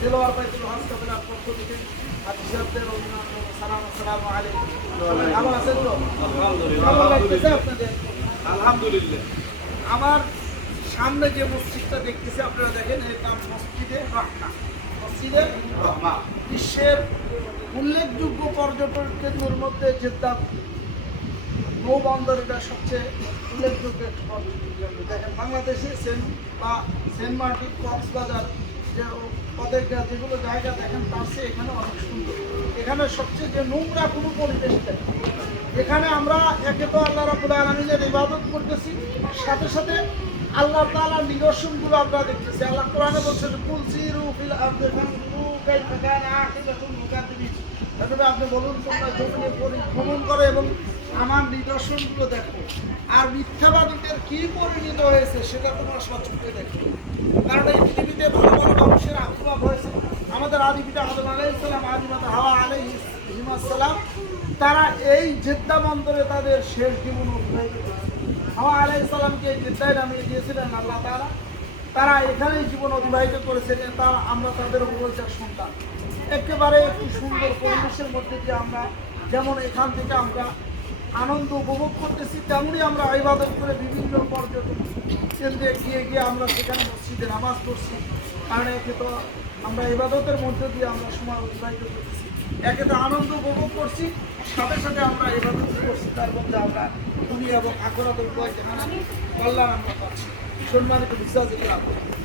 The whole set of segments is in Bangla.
দেলোয়ার বাইতুল হজ কাফেলার পক্ষ থেকে হাজী সাহেবদের অভিনন্দন সালাম আসসালামু আলাইকুম। ভালো আছেন তো? ভালো লাগতেছে আপনাদের? আলহামদুলিল্লাহ। আমার সামনে যে মসজিদটা দেখতেছি আপনারা দেখেন, এর নাম মসজিদে রহমা। মসজিদে রহমা বিশ্বের উল্লেখযোগ্য পর্যটন কেন্দ্রের মধ্যে জেদ্দা নৌবন্দর এটা সবচেয়ে উল্লেখযোগ্য একটা পর্যটন কেন্দ্র। দেখেন বাংলাদেশে সেন্ট মার্টিন, কক্সবাজার যে পদেরগা যেগুলো জায়গা দেখেন তার চেয়ে এখানে অনেক সুন্দর। এখানে সবচেয়ে যে নোংরা কোনো পরিবেশ নেই। এখানে আমরা একে তো আল্লাহ রাব্বুল আলামিনের ইবাদত করতেছি, সাথে সাথে আল্লাহ তাআলার নিদর্শনগুলো আমরা দেখতেছি। আল্লাহ কোরআনে বলছেন কুল সিরু ফিল আরদি ফানজুরু কাইফা কানা আকিবাতুল মুকাদ্দিবিন। তবে আপনি বলুন তোমরা জমিনে ভ্রমণ করো এবং আমার নিদর্শনগুলো দেখো, আর মিথ্যাবাদীদের কি পরিণত হয়েছে সেটা তোমরা সচক্ষে দেখো। কারণ এই পৃথিবীতে ভালো ভালো মানুষের আবির্ভাব হয়েছে। আমাদের আদি পিতা আদম আলাইহিস সালাম, আদি মাতা হাওয়া আলাইহিস সালাম, তারা এই জেদ্দা বন্দরে তাদের শেষ জীবন অতিবাহিত করেছে। হাওয়া আলাইহিস সালামকে এই জেদ্দায় নামিয়ে দিয়েছিলেন আল্লাহ তাআলা। তারা এখানেই জীবন অতিবাহিত করেছিলেন। তারা আমরা তাদের উপলব্ধ সন্তান। একেবারে একটি সুন্দর পরিবেশের মধ্যে দিয়ে আমরা যেমন এখান থেকে আমরা আনন্দ উপভোগ করতেছি, তেমনই আমরা ইবাদত করে বিভিন্ন পর্যটন কেন্দ্রে গিয়ে আমরা সেখানে মসজিদে নামাজ পড়ছি। কারণ একে তো আমরা ইবাদতের মধ্যে দিয়ে আমরা সময় অতিবাহিত করতেছি, একে তো আনন্দ উপভোগ করছি, সাথে সাথে আমরা ইবাদত করছি। তার মধ্যে আমরা দুনিয়া এবং আখিরাতের কল্যাণ আমরা পাচ্ছি। সম্মানিত বিশ্বাস,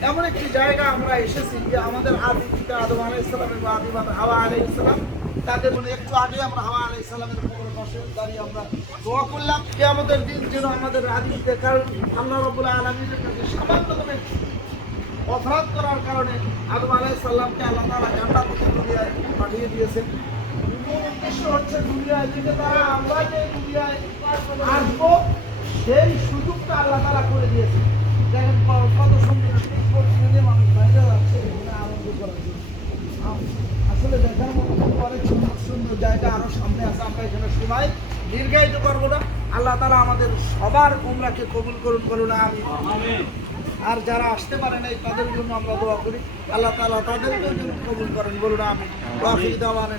এমন একটি জায়গা আমরা এসেছি যে আমাদের আদি পিতা আদম আলাইহিস সালাম এবং আদি মাতা হাওয়া আলাইহিস সালাম, তাদের মনে একটু আগে আমরা হাওয়া আলাইহিস সালামের উপরে বসে দাঁড়িয়ে আমরা দোয়া করলাম যে আমাদের দিন যেন আমাদের আদি পিতা, কারণ আল্লাহ রাব্বুল আলামিনের কাছে সামান্যতম অপরাধ করার কারণে আদম আলাইহিস সালামকে আল্লাহ তাআলা জান্নাত থেকে দুনিয়ায় পাঠিয়ে দিয়েছেন। মূল উদ্দেশ্য হচ্ছে দুনিয়ায় থেকে তারা আমরা যে দুনিয়ায় আসবো সেই সুযোগটা আল্লাহ তাআলা করে দিয়েছেন। দেখেন কত সুন্দর মানুষ বাইরে যাচ্ছে এখানে আনন্দ করার জন্য। আসলে দেখার মতো অনেক সুন্দর সুন্দর জায়গা আরো সামনে আছে, আমরা এখানে সময় দীর্ঘায়িত করবো না। আল্লাহ তাআলা আমাদের সবার উমরাকে কবুল করুন আমিন। আর যারা আসতে পারে নাই তাদের জন্য আমরা দোয়া করি, আল্লাহ তাআলা তাদেরকেও যেন কবুল করেন, বলুন আমিন।